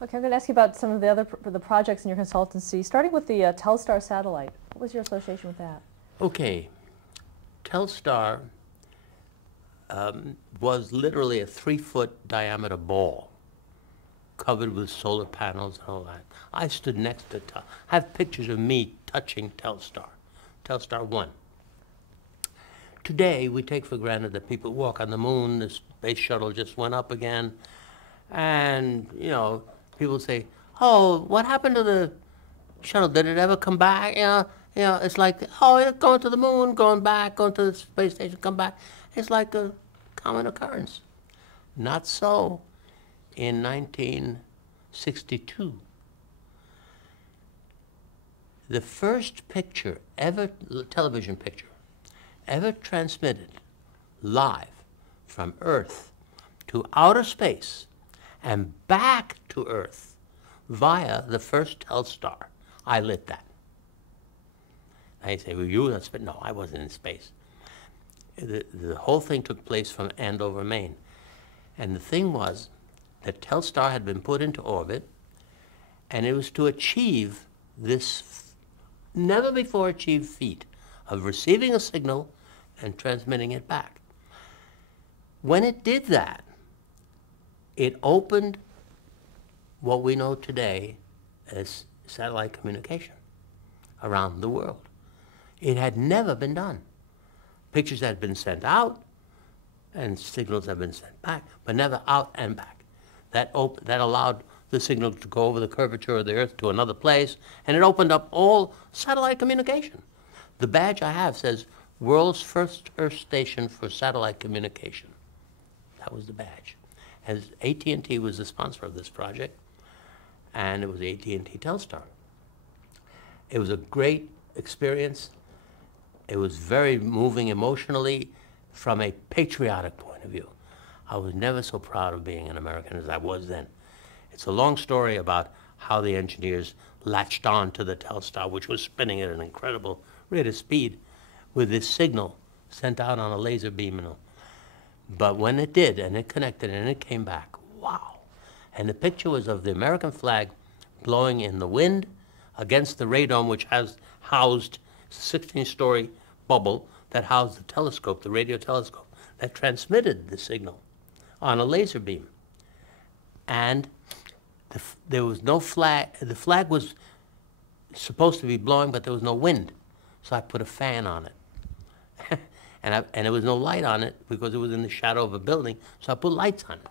Okay, I'm going to ask you about some of the other the projects in your consultancy, starting with the Telstar satellite. What was your association with that? Okay, Telstar was literally a 3-foot diameter ball covered with solar panels and all that. I stood next to I have pictures of me touching Telstar, Telstar 1. Today, we take for granted that people walk on the moon, the space shuttle just went up again, and, you know, people say, oh, what happened to the shuttle? Did it ever come back? It's like, oh, it's going to the moon, going back, going to the space station, come back. It's like a common occurrence. Not so in 1962. The first picture ever, television picture, ever transmitted live from Earth to outer space and back to Earth via the first Telstar. I lit that. Now you say, well, you in space? No, I wasn't in space. The whole thing took place from Andover, Maine. And the thing was that Telstar had been put into orbit, and it was to achieve this never before achieved feat of receiving a signal and transmitting it back. When it did that, it opened what we know today as satellite communication around the world. It had never been done. Pictures had been sent out and signals had been sent back, but never out and back. That allowed the signal to go over the curvature of the Earth to another place, and it opened up all satellite communication. The badge I have says, World's First Earth Station for Satellite Communication. That was the badge. And AT&T was the sponsor of this project, and it was AT&T Telstar. It was a great experience. It was very moving emotionally from a patriotic point of view. I was never so proud of being an American as I was then. It's a long story about how the engineers latched on to the Telstar, which was spinning at an incredible rate of speed with this signal sent out on a laser beam. But when it did, and it connected, and it came back, wow. And the picture was of the American flag blowing in the wind against the radome, which has housed a 16-story bubble that housed the telescope, the radio telescope, that transmitted the signal on a laser beam. And there was no flag. The flag was supposed to be blowing, but there was no wind. So I put a fan on it. and there was no light on it because it was in the shadow of a building, so I put lights on it.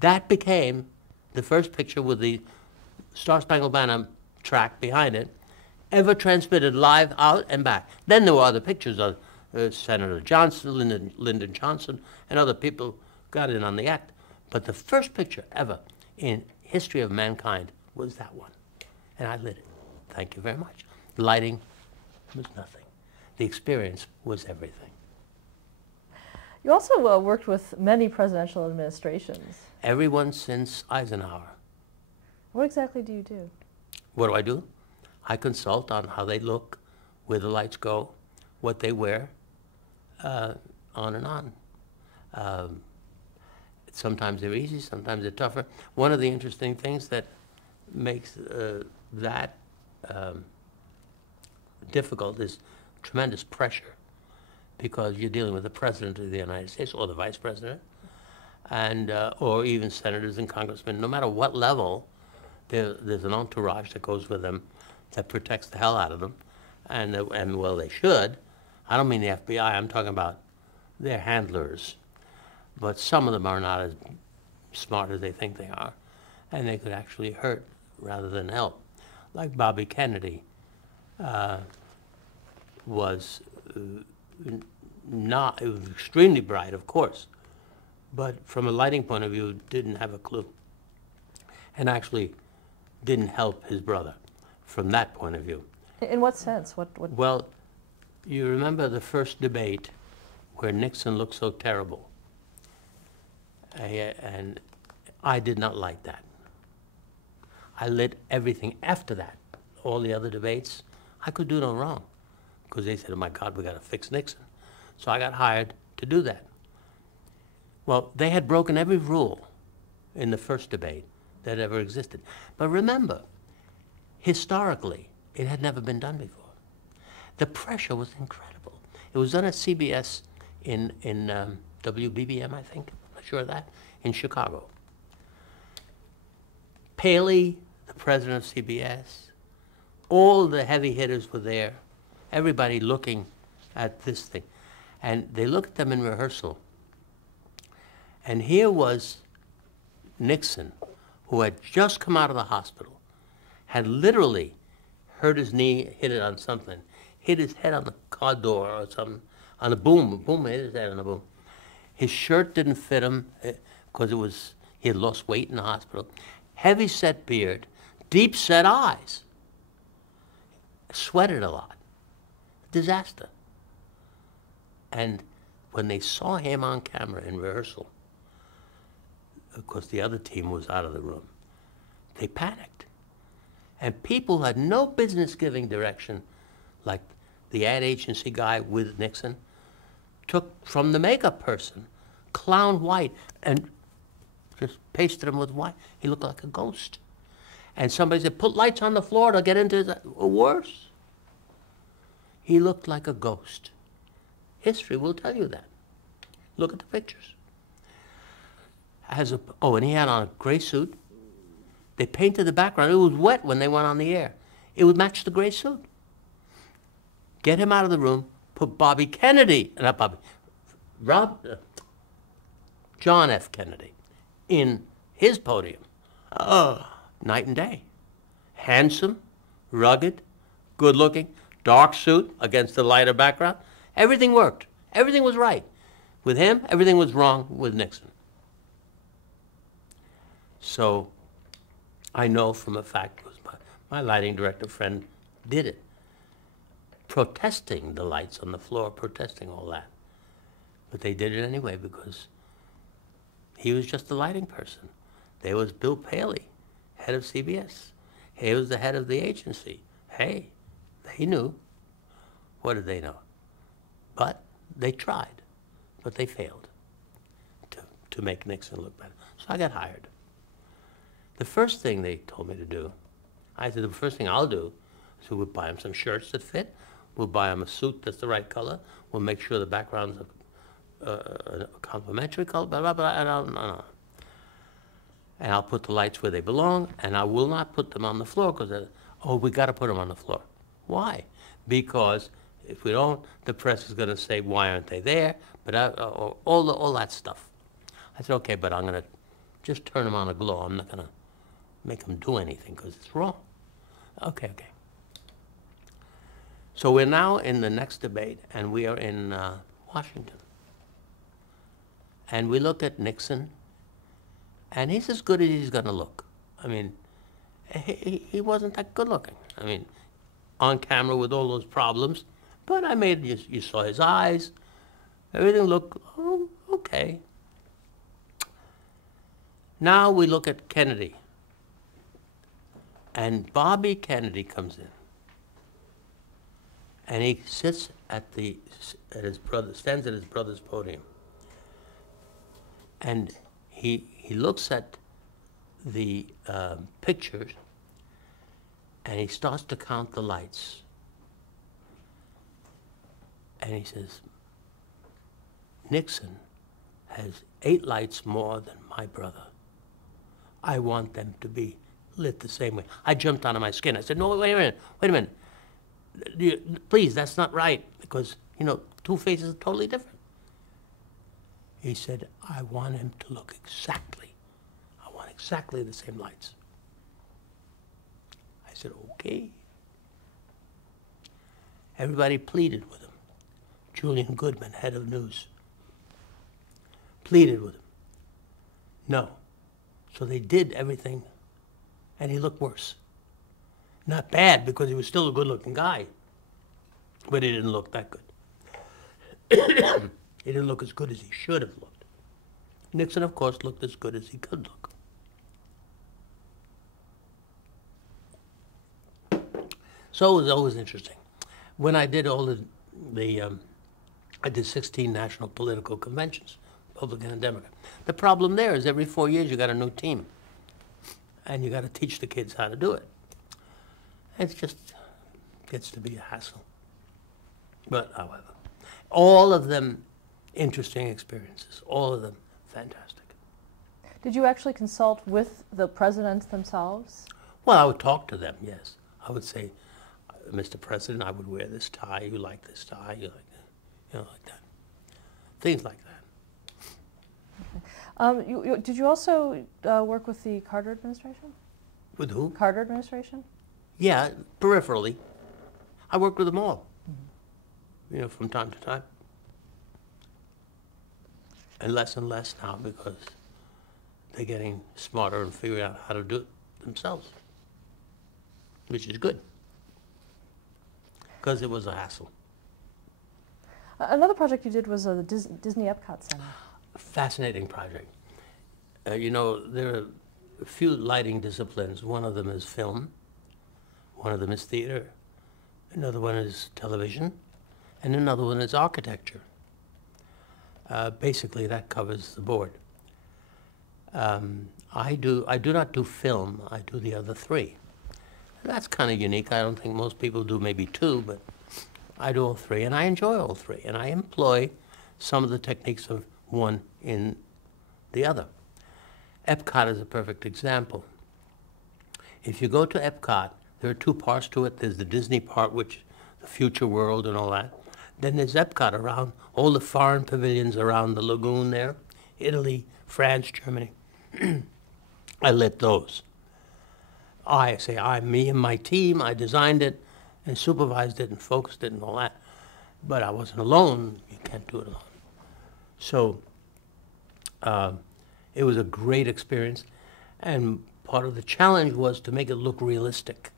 That became the first picture with the Star Spangled Banner track behind it, ever transmitted live out and back. Then there were other pictures of Senator Johnson, Lyndon Johnson, and other people got in on the act. But the first picture ever in history of mankind was that one. And I lit it. Thank you very much. The lighting was nothing. The experience was everything. You also worked with many presidential administrations. Everyone since Eisenhower. What exactly do you do? What do? I consult on how they look, where the lights go, what they wear, on and on. Sometimes they're easy, sometimes they're tougher. One of the interesting things that makes that difficult is tremendous pressure, because you're dealing with the President of the United States or the Vice President, and or even senators and congressmen. No matter what level, there's an entourage that goes with them that protects the hell out of them, and well, they should. I don't mean the FBI. I'm talking about their handlers. But some of them are not as smart as they think they are, and they could actually hurt rather than help. Like Bobby Kennedy was it was extremely bright, of course, but from a lighting point of view, didn't have a clue, and actually didn't help his brother from that point of view. In what sense? What? Well, you remember the first debate where Nixon looked so terrible. And I did not like that. I lit everything after that. All the other debates, I could do no wrong, because they said, oh my God, we got to fix Nixon. So I got hired to do that. Well, they had broken every rule in the first debate that ever existed. But remember, historically, it had never been done before. The pressure was incredible. It was done at CBS in WBBM, I think, I'm not sure of that, in Chicago. Paley, the president of CBS, all the heavy hitters were there, everybody looking at this thing. And they looked at them in rehearsal. And here was Nixon, who had just come out of the hospital, had literally hurt his knee, hit it on something, hit his head on the car door or something, on a boom, hit his head on a boom. His shirt didn't fit him because he had lost weight in the hospital. Heavy set beard, deep set eyes, sweated a lot. Disaster. And when they saw him on camera in rehearsal, of course the other team was out of the room, they panicked. And people who had no business giving direction, like the ad agency guy with Nixon, took from the makeup person clown white and just pasted him with white. He looked like a ghost. And somebody said, put lights on the floor to get into his, or worse. He looked like a ghost. History will tell you that. Look at the pictures. And he had on a gray suit. They painted the background. It was wet when they went on the air. It would match the gray suit. Get him out of the room, put Bobby Kennedy, not Bobby, John F. Kennedy in his podium. Oh, night and day. Handsome, rugged, good looking, dark suit against the lighter background. Everything worked. Everything was right. With him, everything was wrong with Nixon. So I know from a fact, because my lighting director friend did it, protesting the lights on the floor, protesting all that. But they did it anyway because he was just the lighting person. There was Bill Paley, head of CBS. He was the head of the agency. Hey, they knew. What did they know? But they tried, but they failed to make Nixon look better. So I got hired. The first thing they told me to do, I said, the first thing I'll do is we'll buy him some shirts that fit. We'll buy him a suit that's the right color. We'll make sure the background's a complementary color, blah, blah, blah, and I'll put the lights where they belong, and I will not put them on the floor because, we got to put them on the floor. Why? Because if we don't, the press is going to say, why aren't they there? But all that stuff. I said, okay, but I'm going to just turn them on a glow. I'm not going to make them do anything because it's wrong. Okay. So we're now in the next debate, and we are in Washington. And we look at Nixon, and he's as good as he's going to look. I mean, he wasn't that good looking. I mean, on camera with all those problems, but you saw his eyes. Everything looked, okay. Now we look at Kennedy. And Bobby Kennedy comes in. And he sits stands at his brother's podium. And he looks at the pictures, and he starts to count the lights. And he says, Nixon has 8 lights more than my brother. I want them to be lit the same way. I jumped out of my skin. I said, no, wait a minute. Please, that's not right, because, two faces are totally different. He said, I want him to look exactly the same lights. I said, okay. Everybody pleaded with him. Julian Goodman, head of news, pleaded with him. No. So they did everything, and he looked worse. Not bad, because he was still a good-looking guy, but he didn't look that good. He didn't look as good as he should have looked. Nixon, of course, looked as good as he could look. So it was always interesting. When I did I did 16 national political conventions, Republican and Democrat. The problem there is every 4 years you got a new team. and you got to teach the kids how to do it. It just gets to be a hassle. But however, all of them interesting experiences, all of them fantastic. Did you actually consult with the presidents themselves? Well, I would talk to them, yes. I would say, Mr. President, I would wear this tie, you like this tie, you like that, like that. Things like that. Did you also work with the Carter administration? With who? Carter administration? Yeah, peripherally. I worked with them all, from time to time. And less now because they're getting smarter and figuring out how to do it themselves, which is good, because it was a hassle. Another project you did was the Disney Epcot Center. A fascinating project. There are a few lighting disciplines. One of them is film, one of them is theater, another one is television, and another one is architecture. Basically, that covers the board. I do not do film, I do the other three. That's kind of unique. I don't think most people do, maybe two, but I do all three, and I enjoy all three, and I employ some of the techniques of one in the other. Epcot is a perfect example. If you go to Epcot, there are two parts to it. There's the Disney part, which the future world and all that. Then there's Epcot around, all the foreign pavilions around the lagoon there, Italy, France, Germany. I lit those. Me and my team, I designed it and supervised it and focused it and all that. But I wasn't alone. You can't do it alone. So it was a great experience. And part of the challenge was to make it look realistic.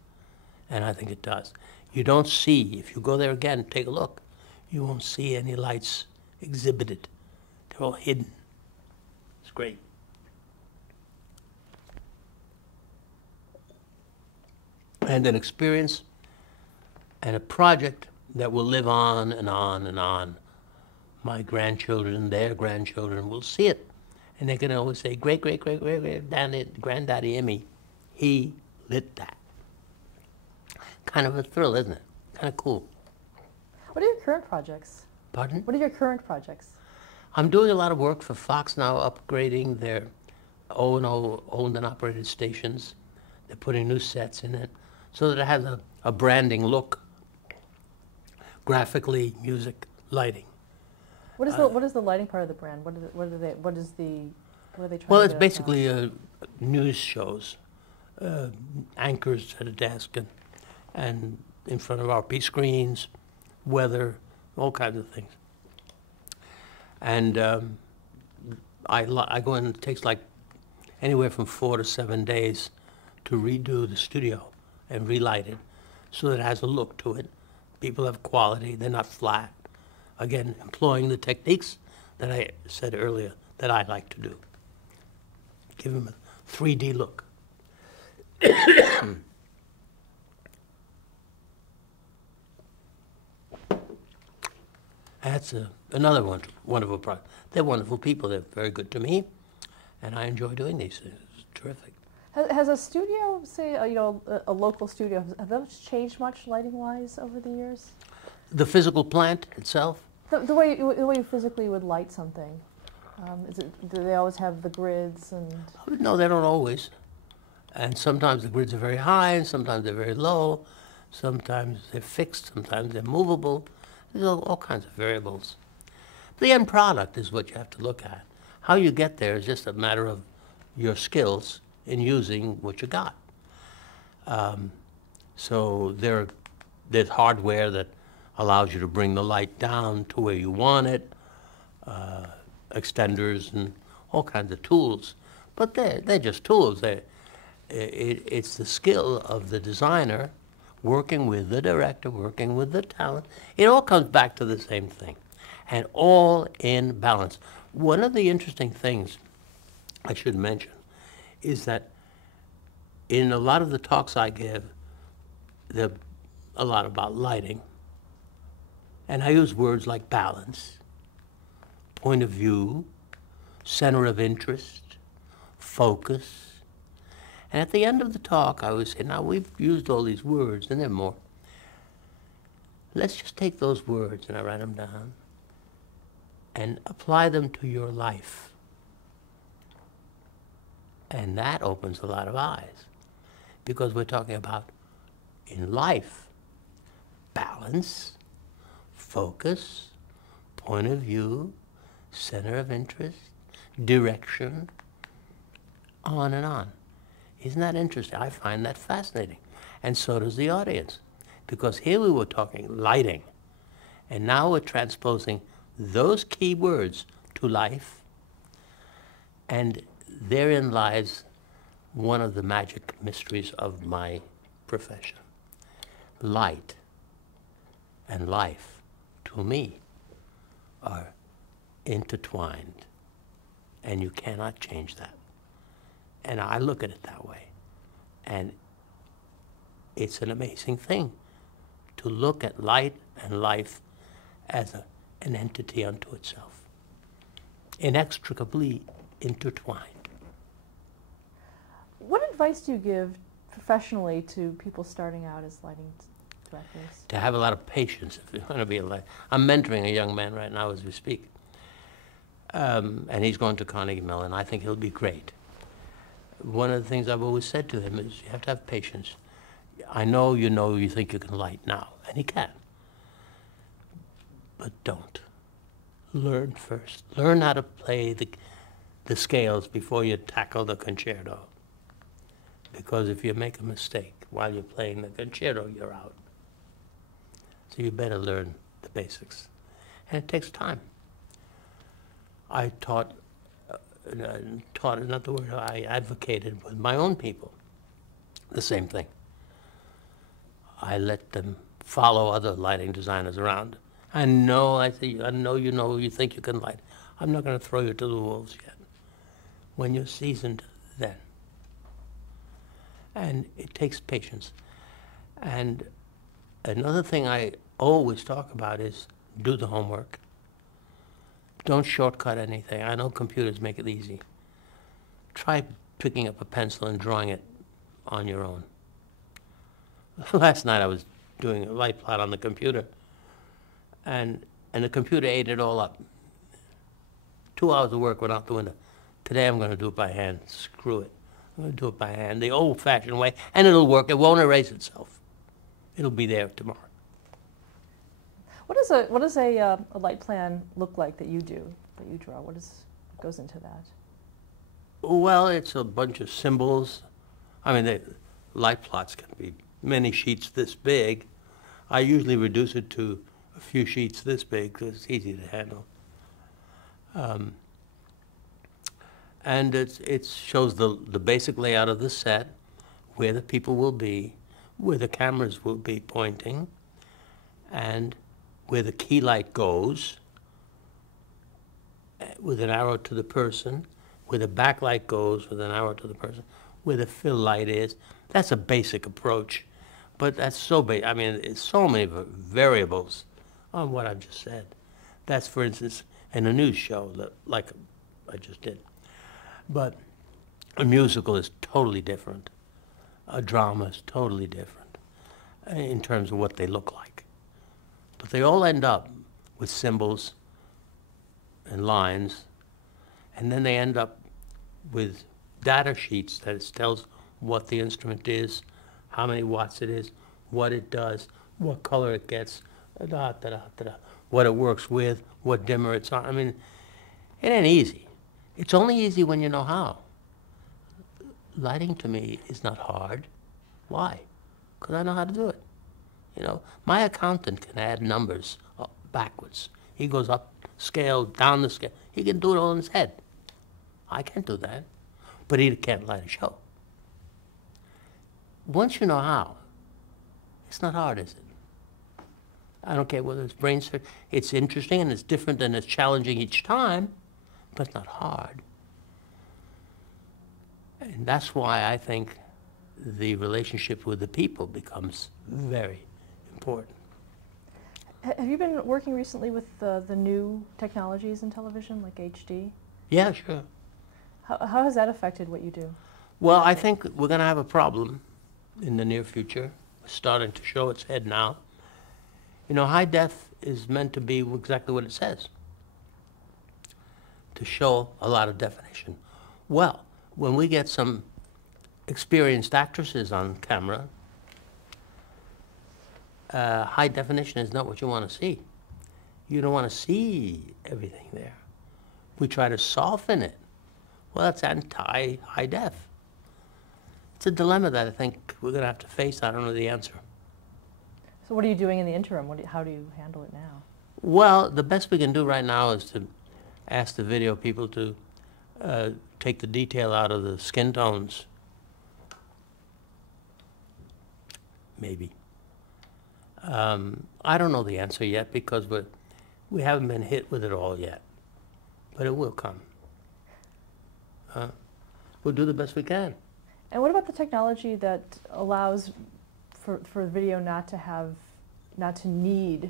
And I think it does. You don't see, if you go there again, take a look, you won't see any lights exhibited. They're all hidden. It's great. And an experience and a project that will live on and on and on. My grandchildren, their grandchildren will see it. And they can always say, great, granddaddy Emmy, he lit that. Kind of a thrill, isn't it? Kind of cool. What are your current projects? Pardon? What are your current projects? I'm doing a lot of work for Fox now, upgrading their O&O owned and operated stations. They're putting new sets in it so that it has a branding look, graphically, music, lighting. What is the lighting part of the brand? What are they trying to do? Well, it's basically news shows, anchors at a desk and in front of RP screens, weather, all kinds of things. And I go in, it takes like anywhere from 4 to 7 days to redo the studio and relight it so that it has a look to it. People have quality, they're not flat. Again, employing the techniques that I said earlier that I like to do. Give them a 3D look. That's another wonderful project. They're wonderful people. They're very good to me, and I enjoy doing these things. It's terrific. Has a studio, say, a local studio, have those changed much lighting-wise over the years? The physical plant itself? The way you physically would light something. Do they always have the grids and? No, they don't always. And sometimes the grids are very high, and sometimes they're very low. Sometimes they're fixed, sometimes they're movable. There's all kinds of variables. The end product is what you have to look at. How you get there is just a matter of your skills in using what you got. So there's hardware that allows you to bring the light down to where you want it, extenders and all kinds of tools. But they're just tools. It's the skill of the designer working with the director, working with the talent. It all comes back to the same thing, and all in balance. One of the interesting things I should mention is that in a lot of the talks I give, they're a lot about lighting, and I use words like balance, point of view, center of interest, focus, And at the end of the talk, I would say, now we've used all these words, and there are more. Let's just take those words, and I write them down, and apply them to your life. And that opens a lot of eyes, because we're talking about, in life, balance, focus, point of view, center of interest, direction, on and on. Isn't that interesting? I find that fascinating. And so does the audience. Because here we were talking lighting, and now we're transposing those key words to life, and therein lies one of the magic mysteries of my profession. Light and life, to me, are intertwined, and you cannot change that. And I look at it that way. And it's an amazing thing to look at light and life as an entity unto itself, inextricably intertwined. What advice do you give professionally to people starting out as lighting directors? To have a lot of patience if you want to be a light. I'm mentoring a young man right now as we speak. And he's going to Carnegie Mellon. I think he'll be great. One of the things I've always said to him is you have to have patience. I know you think you can light now, and he can. But don't. Learn first. Learn how to play the scales before you tackle the concerto. Because if you make a mistake while you're playing the concerto, you're out. So you better learn the basics. And it takes time. I taught, not the word, I advocated with my own people the same thing. I let them follow other lighting designers around. I know you think you can light. I'm not going to throw you to the wolves yet. When you're seasoned, then. And it takes patience. And another thing I always talk about is do the homework. Don't shortcut anything. I know computers make it easy. Try picking up a pencil and drawing it on your own. Last night I was doing a light plot on the computer, and the computer ate it all up. 2 hours of work went out the window. Today I'm going to do it by hand. Screw it. I'm going to do it by hand, the old-fashioned way, and it'll work. It won't erase itself. It'll be there tomorrow. What does a light plan look like that you draw? What goes into that? Well, it's a bunch of symbols. I mean, the light plots can be many sheets this big. I usually reduce it to a few sheets this big because it's easy to handle. And it shows the basic layout of the set, where the people will be, where the cameras will be pointing, and where the key light goes, with an arrow to the person, where the backlight goes with an arrow to the person, where the fill light is. That's a basic approach, but that's so basic. I mean, it's so many variables on what I've just said. That's, for instance, in a news show, like I just did. But a musical is totally different. A drama is totally different in terms of what they look like. But they all end up with symbols and lines, and then they end up with data sheets that tells what the instrument is, how many watts it is, what it does, what color it gets, what it works with, what dimmer it's on. I mean, it ain't easy. It's only easy when you know how. Lighting to me is not hard. Why? Because I know how to do it. You know, my accountant can add numbers backwards. He goes up scale, down the scale. He can do it all in his head. I can't do that. But he can't light a show. Once you know how, it's not hard, is it? I don't care whether it's brain surgery. It's interesting and it's different and it's challenging each time, but it's not hard. And that's why I think the relationship with the people becomes very important. Have you been working recently with the new technologies in television, like HD? Yeah, sure. How has that affected what you do? Well, I think we're going to have a problem in the near future. It's starting to show its head now. You know, high def is meant to be exactly what it says, to show a lot of definition. Well, when we get some experienced actresses on camera, high definition is not what you want to see. You don't want to see everything there. We try to soften it. Well, that's anti-high def. It's a dilemma that I think we're going to have to face. I don't know the answer. So what are you doing in the interim? How do you handle it now? Well, the best we can do right now is to ask the video people to take the detail out of the skin tones. Maybe. I don't know the answer yet because we haven't been hit with it all yet. But it will come. We'll do the best we can. And what about the technology that allows for video not to need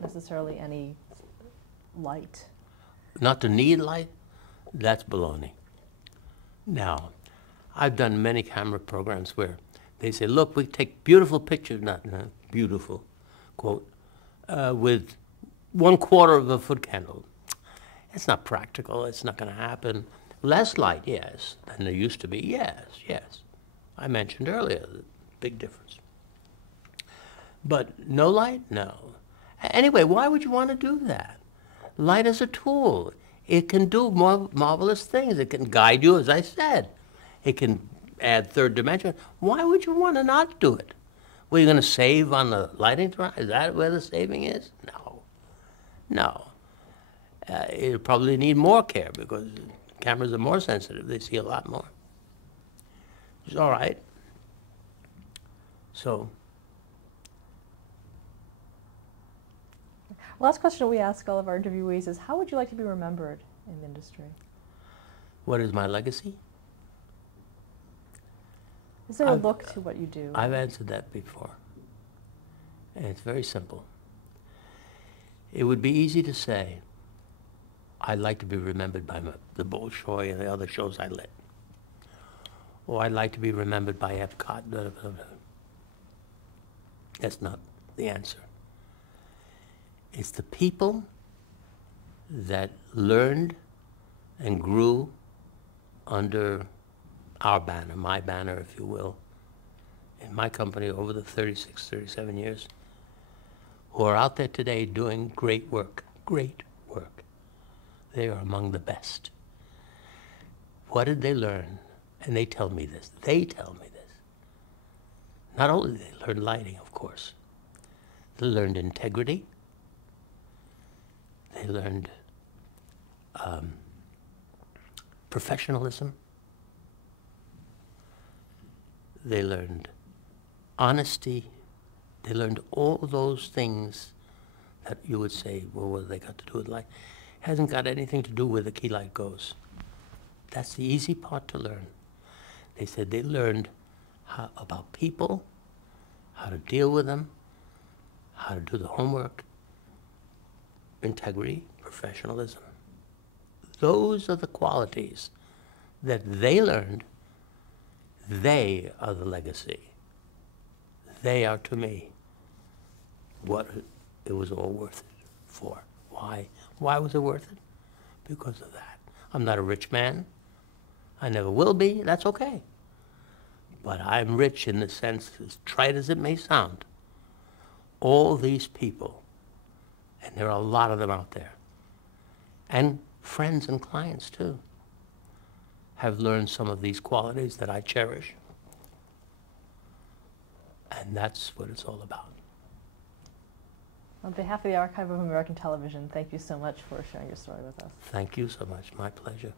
necessarily any light? Not to need light? That's baloney. Now, I've done many camera programs where they say, look, we take beautiful pictures, not beautiful, quote, with 1/4 of a foot candle. It's not practical. It's not going to happen. Less light, yes, than there used to be. Yes, yes. I mentioned earlier the big difference. But no light? No. Anyway, why would you want to do that? Light is a tool. It can do more marvelous things. It can guide you, as I said. It can add third dimension. Why would you want to not do it? Were you going to save on the lighting? Is that where the saving is? No. No. It'll probably need more care because cameras are more sensitive. They see a lot more. It's all right. So. Last question we ask all of our interviewees is, how would you like to be remembered in the industry? What is my legacy? Is there a look to what you do? I've answered that before. And it's very simple. It would be easy to say, I'd like to be remembered by the Bolshoi and the other shows I lit. Or I'd like to be remembered by Epcot. Blah, blah, blah. That's not the answer. It's the people that learned and grew under our banner, my banner, if you will, in my company over the 36, 37 years, who are out there today doing great work, great work. They are among the best. What did they learn? And they tell me this. They tell me this. Not only did they learn lighting, of course. They learned integrity. They learned professionalism. They learned honesty. They learned all those things that you would say, well, what have they got to do with light? It hasn't got anything to do with where the key light goes. That's the easy part to learn. They said they learned about people, how to deal with them, how to do the homework, integrity, professionalism. Those are the qualities that they learned. They are the legacy. They are, to me, what it was all worth it for. Why? Why was it worth it? Because of that. I'm not a rich man. I never will be. That's okay. But I'm rich in the sense, as trite as it may sound, all these people, and there are a lot of them out there, and friends and clients too, have learned some of these qualities that I cherish. And that's what it's all about. On behalf of the Archive of American Television, thank you so much for sharing your story with us. Thank you so much. My pleasure.